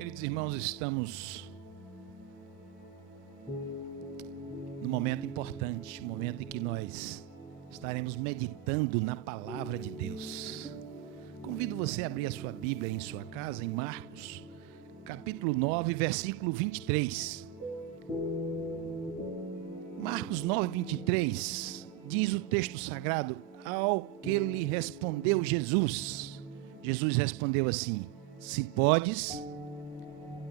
Queridos irmãos, estamos num momento importante, um momento em que nós estaremos meditando na palavra de Deus. Convido você a abrir a sua Bíblia em sua casa, em Marcos, capítulo 9, versículo 23. Marcos 9, 23, diz o texto sagrado: ao que lhe respondeu Jesus respondeu assim: se podes,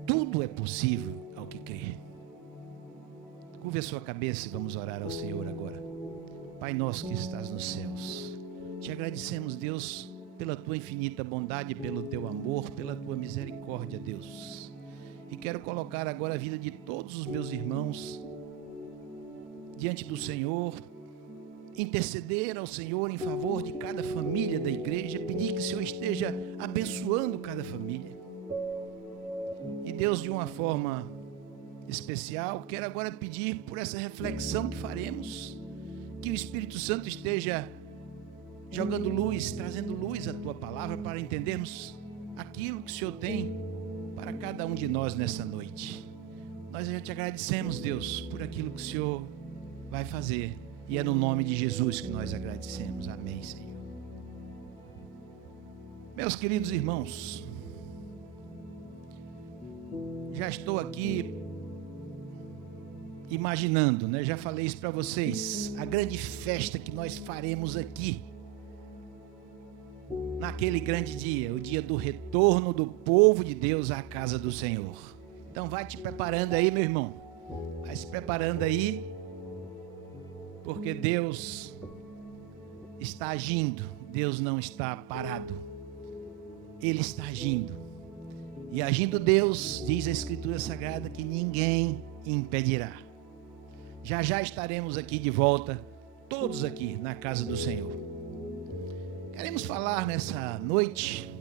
tudo é possível ao que crê. Curve a sua cabeça e vamos orar ao Senhor agora. Pai nosso que estás nos céus, te agradecemos, Deus, pela tua infinita bondade, pelo teu amor, pela tua misericórdia, Deus. E quero colocar agora a vida de todos os meus irmãos diante do Senhor, interceder ao Senhor em favor de cada família da igreja, pedir que o Senhor esteja abençoando cada família. E Deus, de uma forma especial, quero agora pedir por essa reflexão que faremos, que o Espírito Santo esteja jogando luz, trazendo luz à tua palavra, para entendermos aquilo que o Senhor tem para cada um de nós nessa noite. Nós já te agradecemos, Deus, por aquilo que o Senhor vai fazer, e é no nome de Jesus que nós agradecemos. Amém, Senhor. Meus queridos irmãos, já estou aqui imaginando, né? Já falei isso para vocês, a grande festa que nós faremos aqui, naquele grande dia, o dia do retorno do povo de Deus à casa do Senhor. Então vai te preparando aí, meu irmão, vai se preparando aí, porque Deus está agindo, Deus não está parado, Ele está agindo, e agindo Deus, diz a Escritura Sagrada, que ninguém impedirá. Já já estaremos aqui de volta, todos aqui na casa do Senhor. Queremos falar nessa noite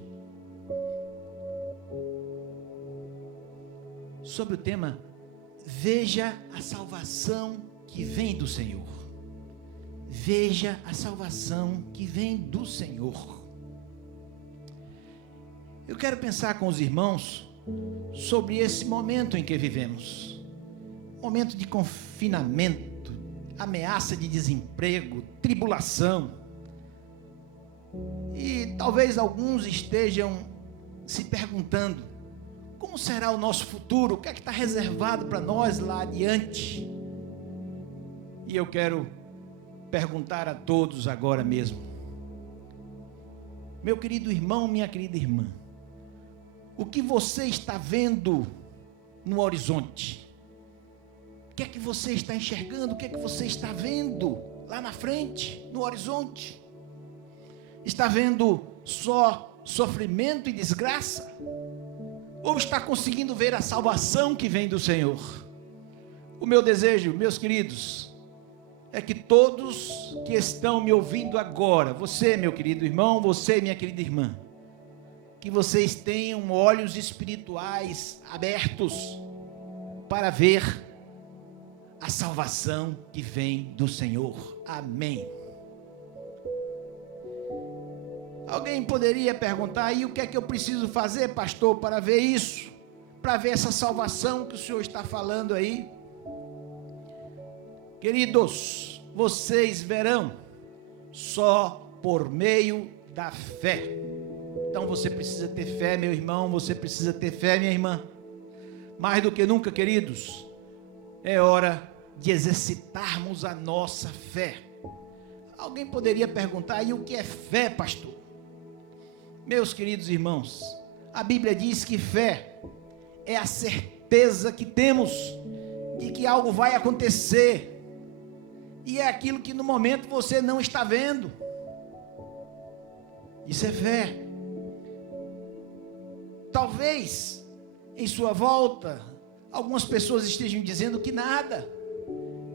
sobre o tema: veja a salvação que vem do Senhor. Veja a salvação que vem do Senhor. Eu quero pensar com os irmãos sobre esse momento em que vivemos. Momento de confinamento, ameaça de desemprego, tribulação. E talvez alguns estejam se perguntando: como será o nosso futuro? O que é que está reservado para nós lá adiante? E eu quero perguntar a todos agora mesmo, meu querido irmão, minha querida irmã, o que você está vendo no horizonte? O que é que você está enxergando? O que é que você está vendo lá na frente, no horizonte? Está vendo só sofrimento e desgraça? Ou está conseguindo ver a salvação que vem do Senhor? O meu desejo, meus queridos, é que todos que estão me ouvindo agora, você, meu querido irmão, você, minha querida irmã, que vocês tenham olhos espirituais abertos para ver a salvação que vem do Senhor. Amém. Alguém poderia perguntar: e o que é que eu preciso fazer, pastor, para ver isso? Para ver essa salvação que o Senhor está falando aí? Queridos, vocês verão só por meio da fé. Então você precisa ter fé, meu irmão, você precisa ter fé, minha irmã. Mais do que nunca, queridos, é hora de exercitarmos a nossa fé. Alguém poderia perguntar: e o que é fé, pastor? Meus queridos irmãos, a Bíblia diz que fé é a certeza que temos de que algo vai acontecer, e é aquilo que no momento você não está vendo. Isso é fé. Talvez em sua volta algumas pessoas estejam dizendo que nada,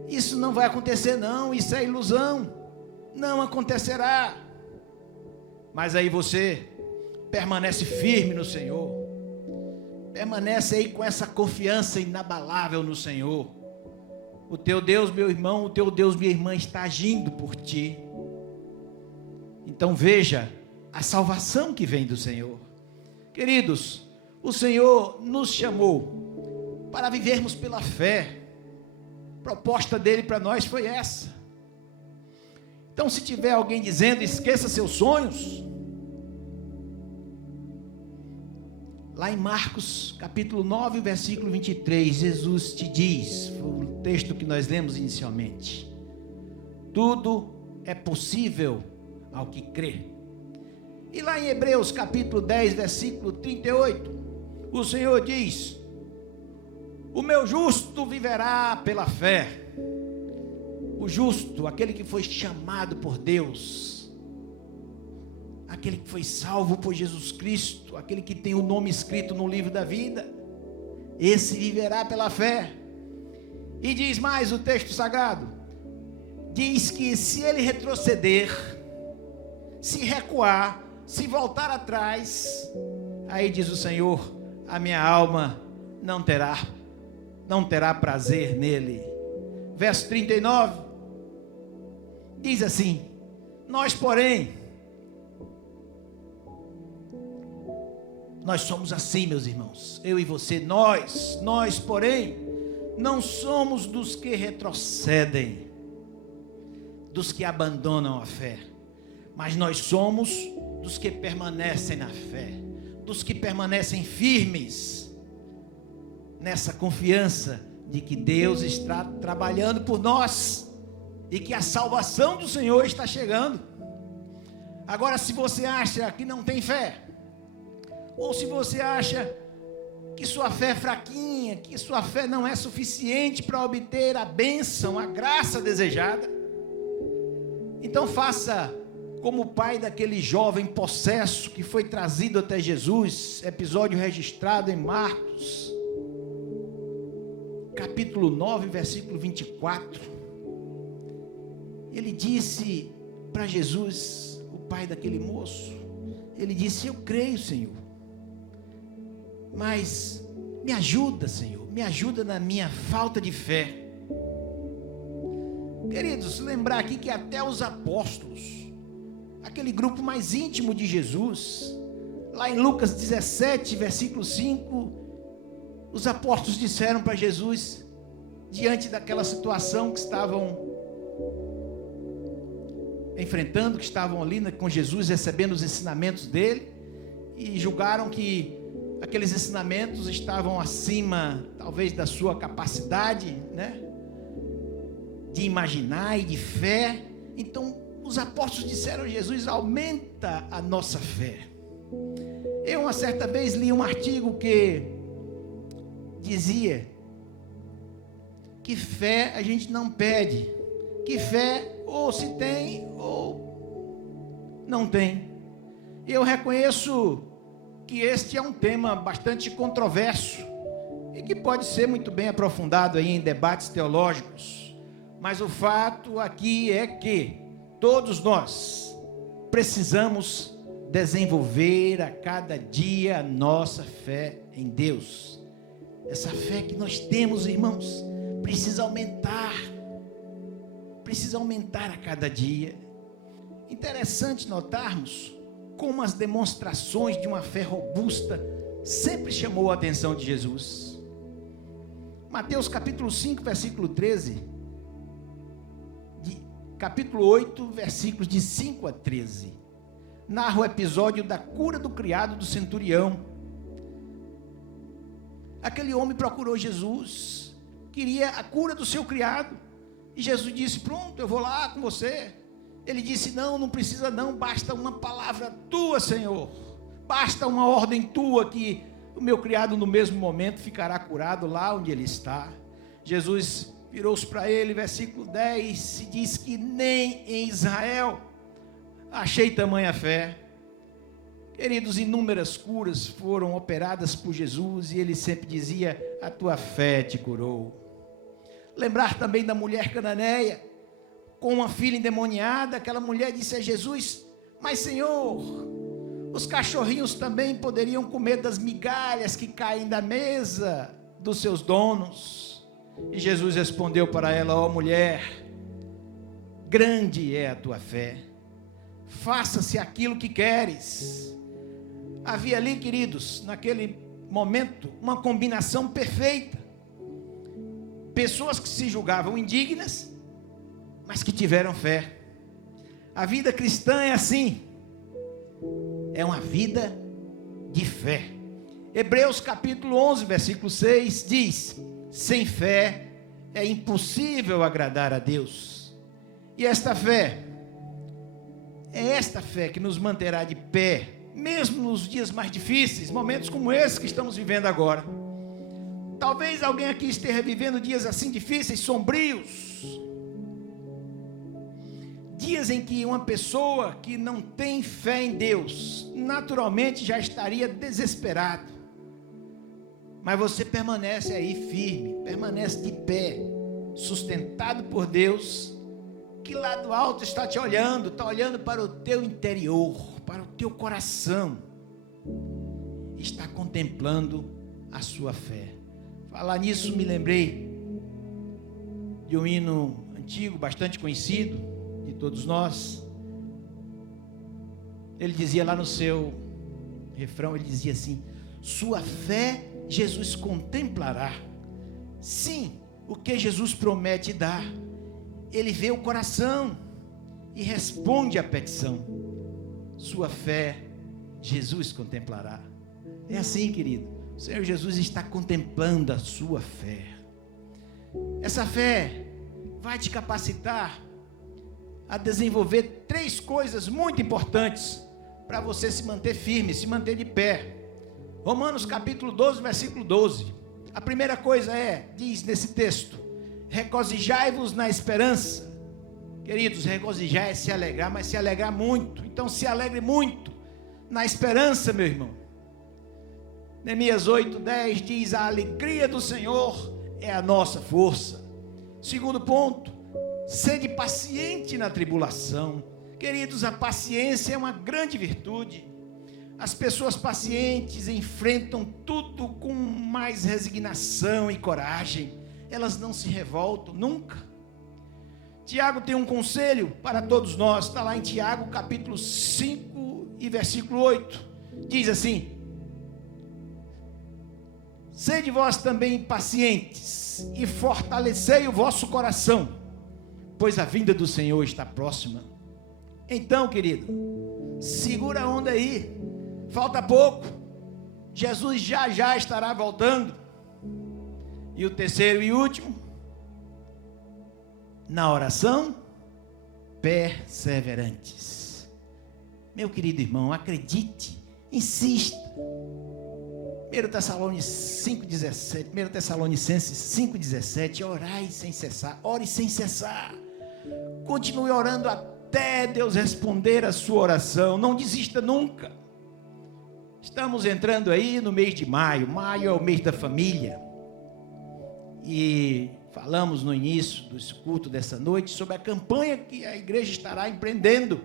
isso não vai acontecer não, isso é ilusão, não acontecerá. Mas aí você permanece firme no Senhor, permanece aí com essa confiança inabalável no Senhor. O teu Deus, meu irmão, o teu Deus, minha irmã, está agindo por ti. Então veja a salvação que vem do Senhor. Queridos, O Senhor nos chamou para vivermos pela fé. A proposta dele para nós foi essa. Então, se tiver alguém dizendo, esqueça seus sonhos, lá em Marcos, capítulo 9, versículo 23, Jesus te diz, foi o texto que nós lemos inicialmente: tudo é possível ao que crê. E lá em Hebreus, capítulo 10, versículo 38, o Senhor diz: o meu justo viverá pela fé. O justo, aquele que foi chamado por Deus, aquele que foi salvo por Jesus Cristo, aquele que tem o nome escrito no livro da vida, esse viverá pela fé. E diz mais o texto sagrado, diz que se ele retroceder, se recuar, se voltar atrás, aí diz o Senhor, a minha alma não terá prazer nele. Verso 39, diz assim: nós somos assim, meus irmãos, eu e você, nós porém, não somos dos que retrocedem, dos que abandonam a fé, mas nós somos dos que permanecem na fé, dos que permanecem firmes, nessa confiança de que Deus está trabalhando por nós, e que a salvação do Senhor está chegando. Agora, se você acha que não tem fé, ou se você acha que sua fé é fraquinha, que sua fé não é suficiente para obter a bênção, a graça desejada, então faça como o pai daquele jovem possesso que foi trazido até Jesus, episódio registrado em Marcos, capítulo 9, versículo 24. Ele disse para Jesus, o pai daquele moço, ele disse: eu creio, Senhor, mas me ajuda, Senhor, me ajuda na minha falta de fé. Queridos, lembrar aqui que até os apóstolos, aquele grupo mais íntimo de Jesus, lá em Lucas 17, versículo 5, os apóstolos disseram para Jesus, diante daquela situação que estavam enfrentando, que estavam ali com Jesus, recebendo os ensinamentos dele, e julgaram que aqueles ensinamentos estavam acima, talvez, da sua capacidade, né, de imaginar e de fé. Então, os apóstolos disseram a Jesus: aumenta a nossa fé. Eu, uma certa vez, li um artigo que dizia que fé a gente não pede, que fé ou se tem ou não tem. Eu reconheço que este é um tema bastante controverso e que pode ser muito bem aprofundado aí em debates teológicos, mas o fato aqui é que todos nós precisamos desenvolver a cada dia a nossa fé em Deus. Essa fé que nós temos, irmãos, precisa aumentar a cada dia. Interessante notarmos como as demonstrações de uma fé robusta sempre chamou a atenção de Jesus. Mateus capítulo 5, versículo 13, capítulo 8, versículos de 5 a 13, narra o episódio da cura do criado do centurião. Aquele homem procurou Jesus, queria a cura do seu criado, e Jesus disse: pronto, eu vou lá com você. Ele disse: não precisa não, basta uma palavra tua, Senhor, basta uma ordem tua, que o meu criado no mesmo momento ficará curado lá onde ele está. Jesus virou-se para ele, versículo 10, e diz que nem em Israel achei tamanha fé. Queridos, inúmeras curas foram operadas por Jesus, e ele sempre dizia: a tua fé te curou. Lembrar também da mulher cananeia, com uma filha endemoniada. Aquela mulher disse a Jesus: mas Senhor, os cachorrinhos também poderiam comer das migalhas que caem da mesa dos seus donos. E Jesus respondeu para ela: ó mulher, grande é a tua fé, faça-se aquilo que queres. Havia ali, queridos, naquele momento, uma combinação perfeita. Pessoas que se julgavam indignas, mas que tiveram fé. A vida cristã é assim. É uma vida de fé. Hebreus capítulo 11, versículo 6 diz: sem fé é impossível agradar a Deus. E esta fé, é esta fé que nos manterá de pé, mesmo nos dias mais difíceis, momentos como esse que estamos vivendo agora. Talvez alguém aqui esteja vivendo dias assim difíceis, sombrios. Dias em que uma pessoa que não tem fé em Deus, naturalmente já estaria desesperado. Mas você permanece aí firme, permanece de pé, sustentado por Deus, que lá do alto está te olhando, está olhando para o teu interior, para o teu coração, está contemplando a sua fé. Falar nisso, me lembrei de um hino antigo, bastante conhecido de todos nós. Ele dizia lá no seu refrão, ele dizia assim: sua fé Jesus contemplará. Sim, o que Jesus promete dar. Ele vê o coração e responde à petição. Sua fé Jesus contemplará. É assim, querido. O Senhor Jesus está contemplando a sua fé. Essa fé vai te capacitar a desenvolver 3 coisas muito importantes para você se manter firme, se manter de pé. Romanos capítulo 12, versículo 12. A primeira coisa diz nesse texto: regozijai-vos na esperança. Queridos, regozijar é se alegrar, mas se alegrar muito. Então se alegre muito na esperança, meu irmão. Neemias 8:10 diz: a alegria do Senhor é a nossa força. Segundo ponto, sede paciente na tribulação. Queridos, a paciência é uma grande virtude. As pessoas pacientes enfrentam tudo com mais resignação e coragem. Elas não se revoltam nunca. Tiago tem um conselho para todos nós. Está lá em Tiago capítulo 5 e versículo 8. Diz assim: sede vós também pacientes e fortalecei o vosso coração, pois a vinda do Senhor está próxima. Então, querido, segura a onda aí. Falta pouco, Jesus já estará voltando. E o terceiro e último, na oração, perseverantes. Meu querido irmão, acredite, insista. 1 Tessalonicenses 5,17, orai sem cessar, ore sem cessar. Continue orando até Deus responder a sua oração, não desista nunca. Estamos entrando aí no mês de maio. Maio é o mês da família. E falamos no início do culto dessa noite sobre a campanha que a igreja estará empreendendo.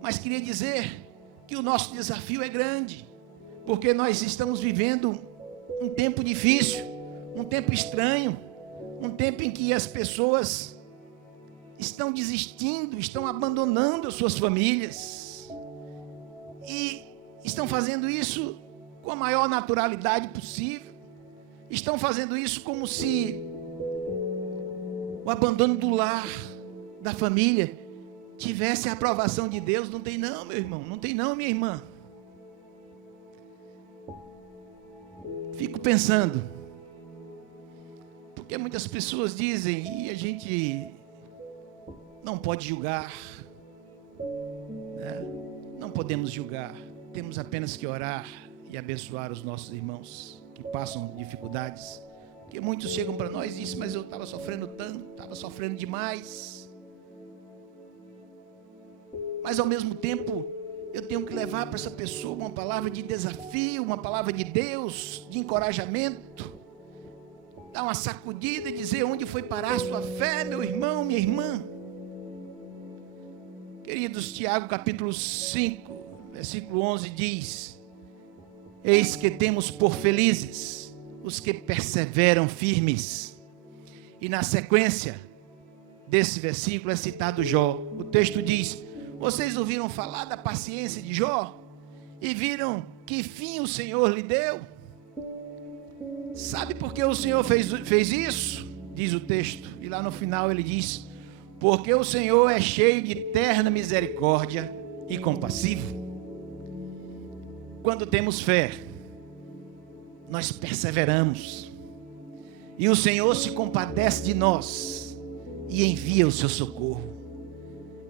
Mas queria dizer que o nosso desafio é grande, porque nós estamos vivendo um tempo difícil, um tempo estranho, um tempo em que as pessoas estão desistindo, estão abandonando as suas famílias. E estão fazendo isso com a maior naturalidade possível. Estão fazendo isso como se o abandono do lar, da família, tivesse a aprovação de Deus. Não tem não, meu irmão, não tem não, minha irmã. Fico pensando, porque muitas pessoas dizem, e a gente não pode julgar, né? Não podemos julgar, temos apenas que orar e abençoar os nossos irmãos que passam dificuldades, porque muitos chegam para nós e dizem: mas eu estava sofrendo tanto, estava sofrendo demais, mas ao mesmo tempo eu tenho que levar para essa pessoa uma palavra de desafio, uma palavra de Deus, de encorajamento, dar uma sacudida e dizer: onde foi parar a sua fé, meu irmão, minha irmã? Queridos, Tiago capítulo 5, versículo 11 diz: eis que temos por felizes os que perseveram firmes. E na sequência desse versículo é citado Jó. O texto diz: vocês ouviram falar da paciência de Jó? E viram que fim o Senhor lhe deu? Sabe por que o Senhor fez isso? Diz o texto, e lá no final ele diz: porque o Senhor é cheio de terna misericórdia e compassivo. Quando temos fé, nós perseveramos, e o Senhor se compadece de nós e envia o seu socorro.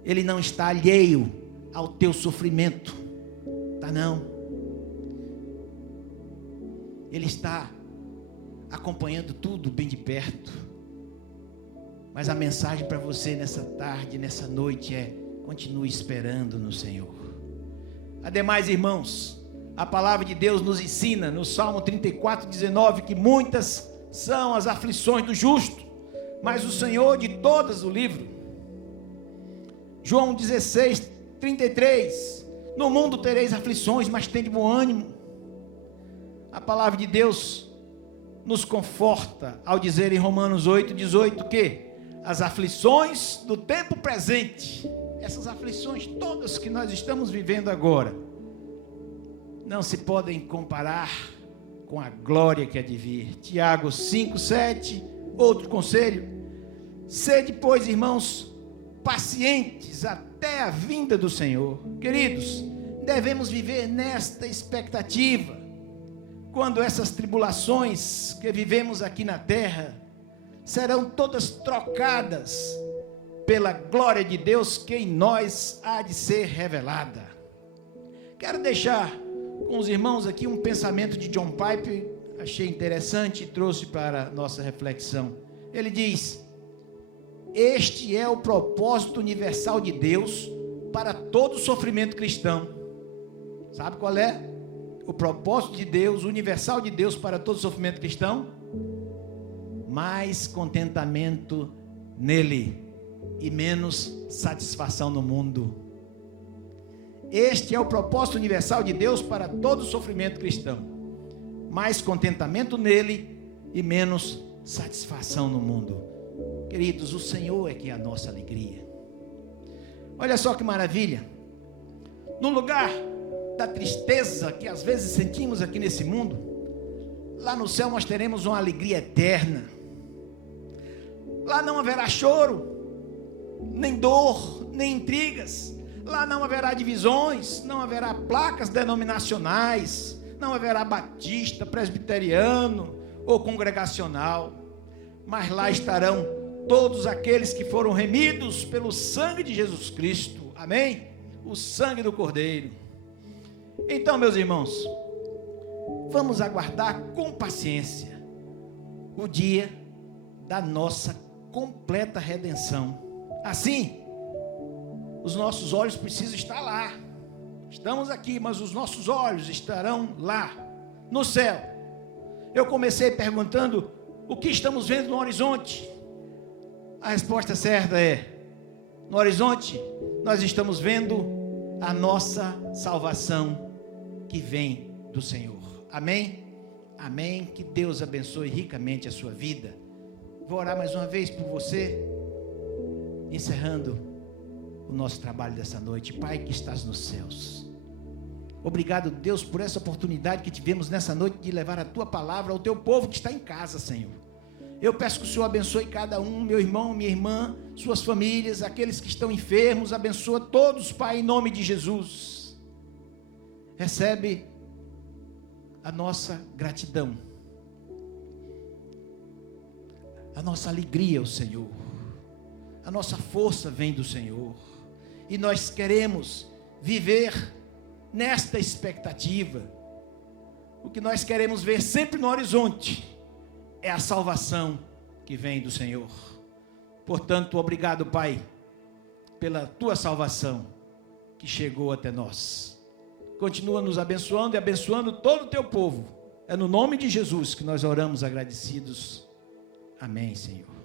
Ele não está alheio ao teu sofrimento, tá não? Ele está acompanhando tudo bem de perto. Mas a mensagem para você nessa tarde, nessa noite é: continue esperando no Senhor. Ademais, irmãos, a palavra de Deus nos ensina no Salmo 34:19 que muitas são as aflições do justo, mas o Senhor de todas o livra. João 16:33, no mundo tereis aflições, mas tende bom ânimo. A palavra de Deus nos conforta ao dizer em Romanos 8:18 que as aflições do tempo presente, essas aflições todas que nós estamos vivendo agora, não se podem comparar com a glória que há de vir. Tiago 5:7, outro conselho: sede, pois, irmãos, pacientes até a vinda do Senhor. Queridos, devemos viver nesta expectativa. Quando essas tribulações que vivemos aqui na terra serão todas trocadas pela glória de Deus que em nós há de ser revelada. Quero deixar com os irmãos aqui um pensamento de John Piper, achei interessante e trouxe para a nossa reflexão. Ele diz: este é o propósito universal de Deus para todo sofrimento cristão. Sabe qual é? O propósito de Deus, universal de Deus para todo sofrimento cristão: mais contentamento nele e menos satisfação no mundo. Este é o propósito universal de Deus para todo sofrimento cristão: mais contentamento nele e menos satisfação no mundo. Queridos, o Senhor é que é a nossa alegria. Olha só que maravilha. No lugar da tristeza que às vezes sentimos aqui nesse mundo, lá no céu nós teremos uma alegria eterna. Lá não haverá choro, nem dor, nem intrigas. Lá não haverá divisões, não haverá placas denominacionais, não haverá batista, presbiteriano ou congregacional. Mas lá estarão todos aqueles que foram remidos pelo sangue de Jesus Cristo. Amém? O sangue do Cordeiro. Então, meus irmãos, vamos aguardar com paciência o dia da nossa completa redenção. Assim, os nossos olhos precisam estar lá. Estamos aqui, mas os nossos olhos estarão lá, no céu. Eu comecei perguntando: o que estamos vendo no horizonte? A resposta certa é: no horizonte nós estamos vendo a nossa salvação que vem do Senhor. Amém? Amém. Que Deus abençoe ricamente a sua vida. Vou orar mais uma vez por você, encerrando o nosso trabalho dessa noite. Pai que estás nos céus, obrigado, Deus, por essa oportunidade que tivemos nessa noite de levar a tua palavra ao teu povo que está em casa, Senhor. Eu peço que o Senhor abençoe cada um, meu irmão, minha irmã, suas famílias, aqueles que estão enfermos, abençoa todos, Pai, em nome de Jesus. Recebe a nossa gratidão, a nossa alegria, o Senhor. A nossa força vem do Senhor. E nós queremos viver nesta expectativa. O que nós queremos ver sempre no horizonte é a salvação que vem do Senhor. Portanto, obrigado, Pai, pela tua salvação que chegou até nós. Continua nos abençoando e abençoando todo o teu povo. É no nome de Jesus que nós oramos agradecidos. Amém, Senhor.